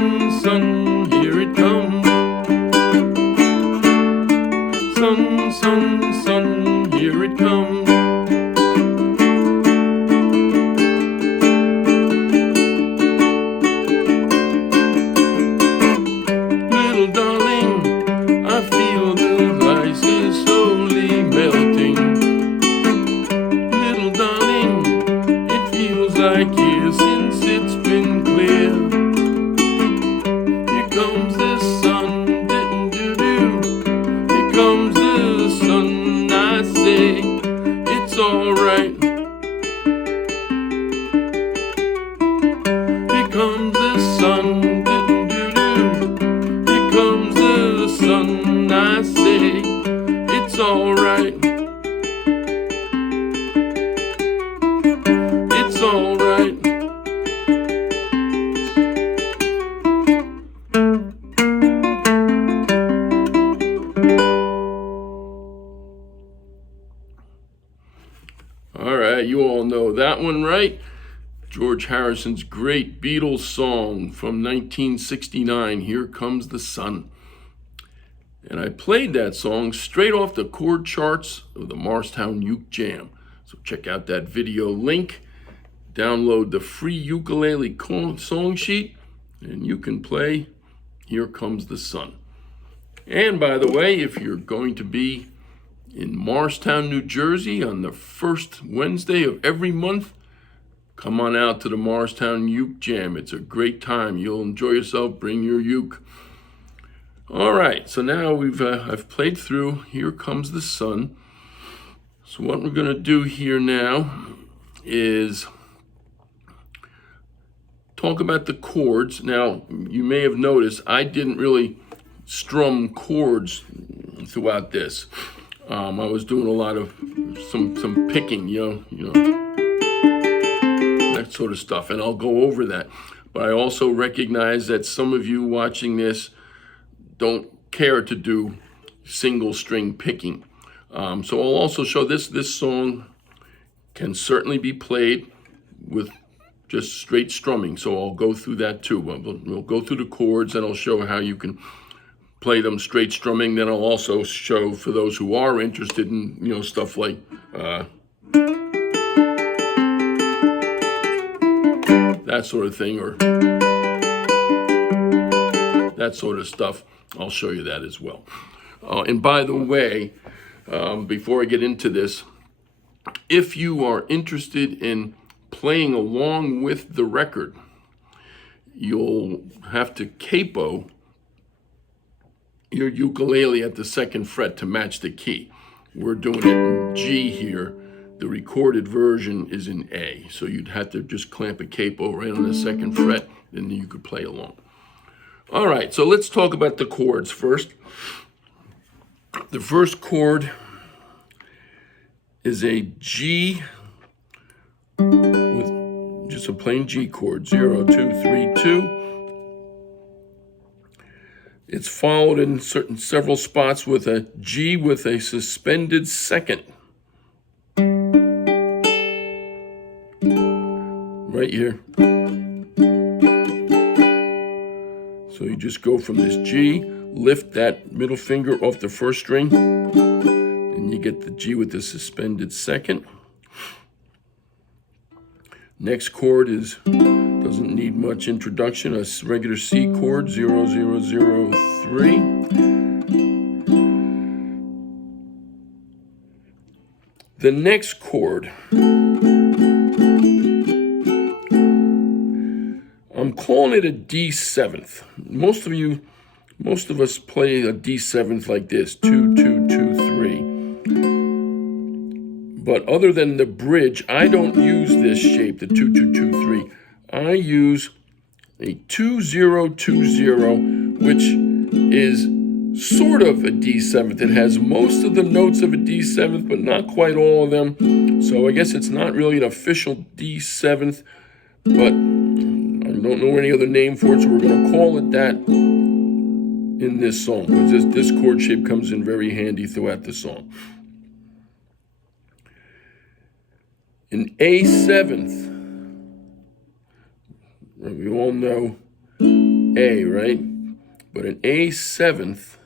sun, sun, here it comes. Sun, sun, sun, here it comes. Little darling, I feel the ice is slowly melting. Little darling, it feels like years since it's been clear. Here comes the sun, do-do-do. Here comes the sun, I say, it's alright. Here comes the sun, do-do-do. Here comes the sun, I say, it's alright. It's alright. All right, you all know that one, right? George Harrison's great Beatles song from 1969, Here Comes the Sun. And I played that song straight off the chord charts of the Morristown Uke Jam. So check out that video link, download the free ukulele song sheet, and you can play Here Comes the Sun. And by the way, if you're going to be in Morristown, New Jersey on the first Wednesday of every month, come on out to the Morristown Uke Jam. It's a great time. You'll enjoy yourself. Bring your uke. All right, so now I've played through Here Comes the Sun. So what we're going to do here now is talk about the chords. Now, you may have noticed I didn't really strum chords throughout this. I was doing a lot of some picking, you know, that sort of stuff, and I'll go over that. But I also recognize that some of you watching this don't care to do single string picking. So I'll also show this song can certainly be played with just straight strumming. So I'll go through that too. We'll go through the chords and I'll show how you can play them straight strumming. Then I'll also show, for those who are interested in, you know, stuff like that sort of thing, or that sort of stuff, I'll show you that as well. And by the way, before I get into this, if you are interested in playing along with the record, you'll have to capo your ukulele at the second fret to match the key. We're doing it in G here. The recorded version is in A. So you'd have to just clamp a capo right on the second fret, and then you could play along. All right, so let's talk about the chords first. The first chord is a G with just a plain G chord, 0, 2, 3, 2. It's followed in several spots with a G with a suspended second. Right here. So you just go from this G, lift that middle finger off the first string, and you get the G with the suspended second. Next chord doesn't need much introduction, a regular C chord, 0, 0, 0, 3. The next chord, I'm calling it a D7th. Most of us play a D7th like this, 2, 2, 2, 3. But other than the bridge, I don't use this shape, the 2, 2, 2, 3. I use a 2, 0, 2, 0, which is sort of a D7th. It has most of the notes of a D7th, but not quite all of them. So I guess it's not really an official D7th, but I don't know any other name for it, so we're going to call it that in this song, because this chord shape comes in very handy throughout the song. An A7th, we all know A, right? But an A7th,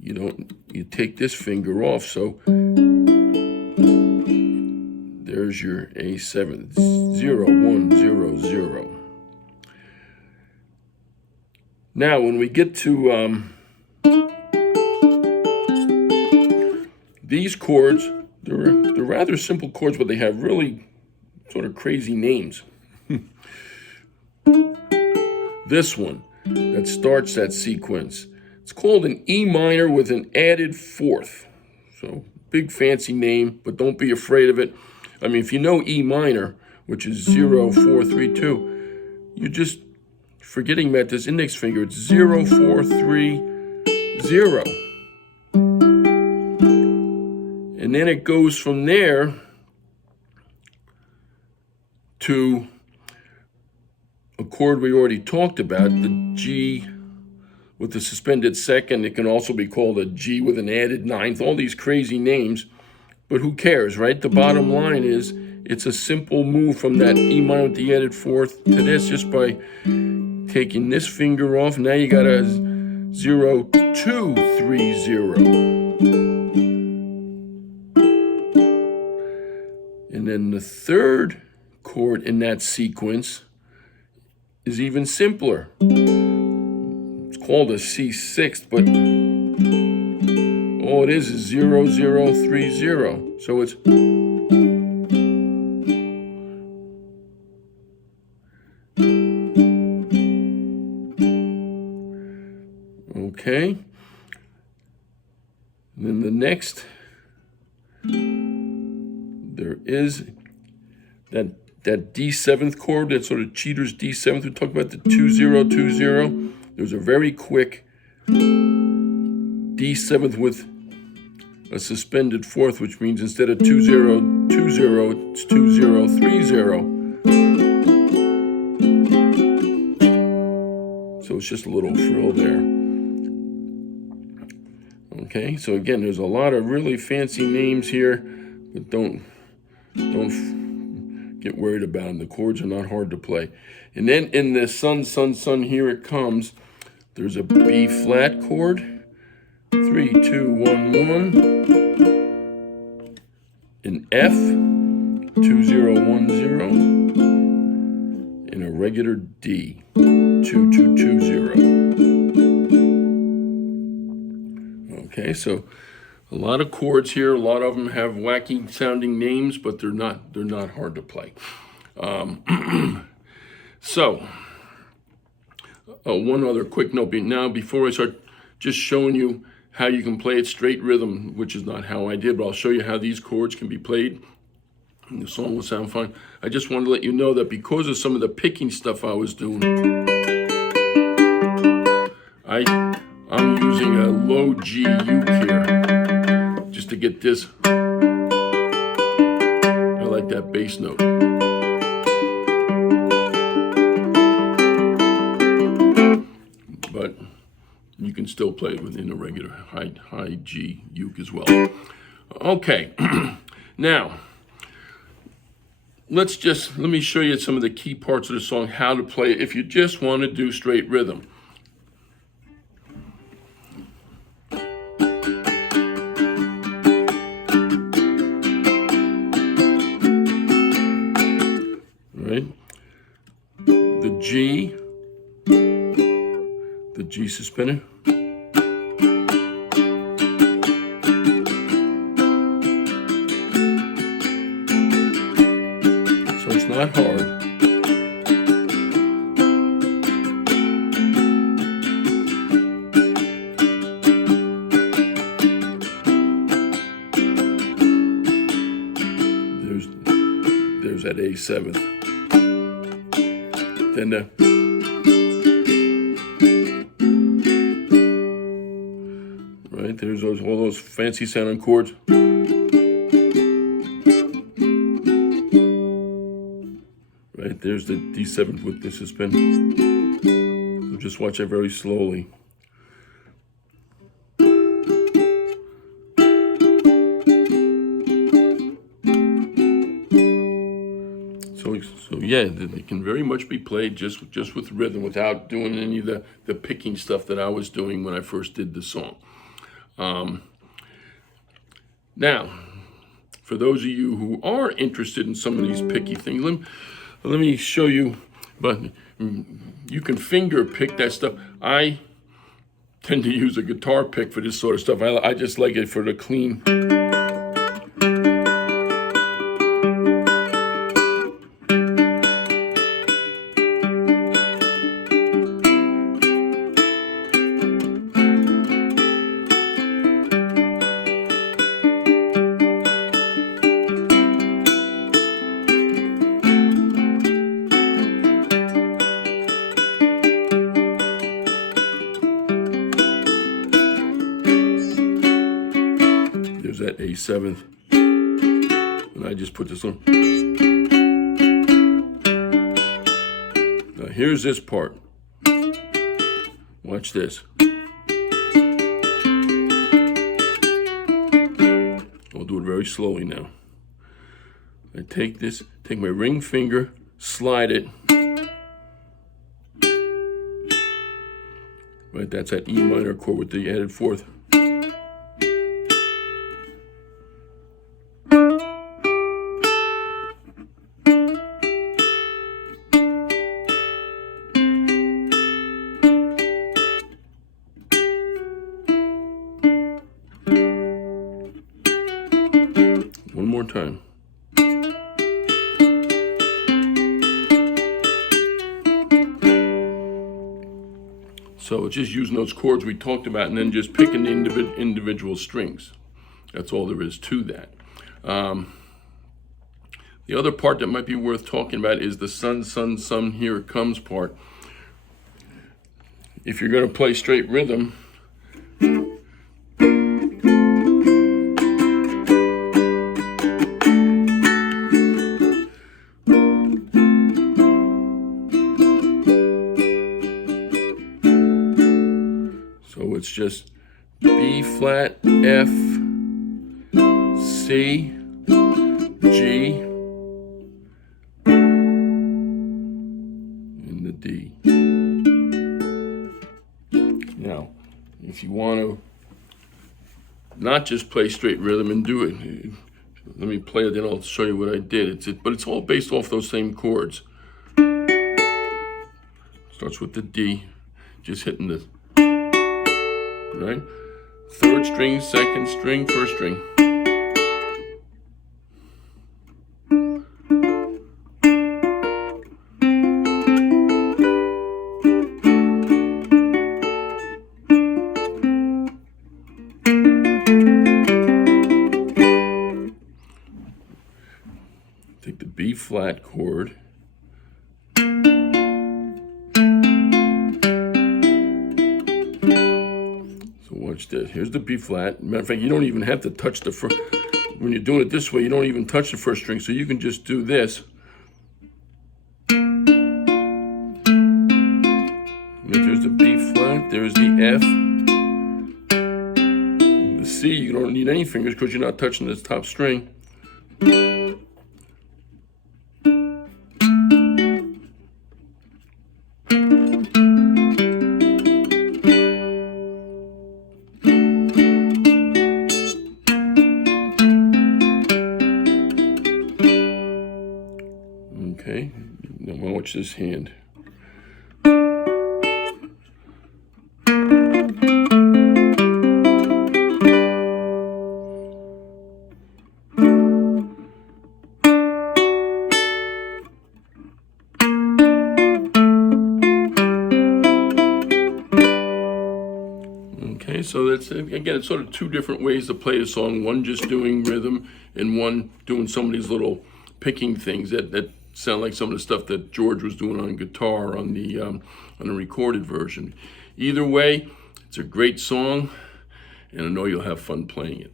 you take this finger off, so there's your A7, 0, 1, 0, 0. Now, when we get to these chords, they're rather simple chords, but they have really sort of crazy names. This one that starts that sequence, it's called an E minor with an added fourth. So big fancy name, but don't be afraid of it. I mean, if you know E minor, which is 0, 4, 3, 2, you're just forgetting about this index finger. It's 0, 4, 3, 0. And then it goes from there to a chord we already talked about, the G with the suspended second. It can also be called a G with an added ninth, all these crazy names, but who cares, right? The bottom line is it's a simple move from that E minor with the added fourth to this just by taking this finger off. Now you got a 0, 2, 3, 0. And then the third chord in that sequence is even simpler. It's called a C6, but all it is 0, 0, 3, 0. So it's okay. And then the next, there is that D7th chord, that sort of cheater's D7th. We talked about the 2, 0, 2, 0. There's a very quick D7th with a suspended fourth, which means instead of 2, 0, 2, 0, it's 2, 0, 3, 0. So it's just a little frill there. Okay, so again, there's a lot of really fancy names here, but don't get worried about them. The chords are not hard to play. And then in the sun, sun, sun, here it comes. There's a B flat chord, 3, 2, 1, 1. An F, 2, 0, 1, 0. And a regular D, 2, 2, 2, 0. Okay, so a lot of chords here. A lot of them have wacky sounding names, but they're not hard to play. So one other quick note now before I start just showing you how you can play it straight rhythm, which is not how I did, but I'll show you how these chords can be played and the song will sound fine. I just wanted to let you know that because of some of the picking stuff I was doing, I'm using a low G uke here just to get this. I like that bass note. But you can still play it within a regular high G uke as well. Okay, now let me show you some of the key parts of the song, how to play it if you just want to do straight rhythm. Right? The G suspended. So it's not hard. There's that A7th. Then right, there's all those fancy sounding chords. Right, there's the D7th with the suspend. So just watch it very slowly. So yeah, it can very much be played just with rhythm, without doing any of the picking stuff that I was doing when I first did the song. Now, for those of you who are interested in some of these picky things, let me show you. But you can finger pick that stuff. I tend to use a guitar pick for this sort of stuff. I just like it for the clean. There's that A7th, and I just put this on. Now here's this part. Watch this. I'll do it very slowly now. I take my ring finger, slide it. Right, that's that E minor chord with the added fourth. One more time. So it's just using those chords we talked about, and then just picking the individual strings. That's all there is to that. The other part that might be worth talking about is the sun, sun, sun, here it comes part. If you're going to play straight rhythm, so it's just B flat, F, C, G, and the D. Now, if you want to not just play straight rhythm and do it, let me play it, then I'll show you what I did. But it's all based off those same chords. Starts with the D, just hitting the right? Third string, second string, first string. Take the B flat chord. Watch this. Here's the B flat. Matter of fact, you don't even have to touch the first. When you're doing it this way, you don't even touch the first string, so you can just do this. There's the B flat. There's the F. The C, you don't need any fingers because you're not touching this top string. Okay, now watch this hand. Okay, so that's, again, it's sort of two different ways to play a song. One just doing rhythm, and one doing some of these little picking things that sound like some of the stuff that George was doing on guitar on the recorded version. Either way, it's a great song, and I know you'll have fun playing it.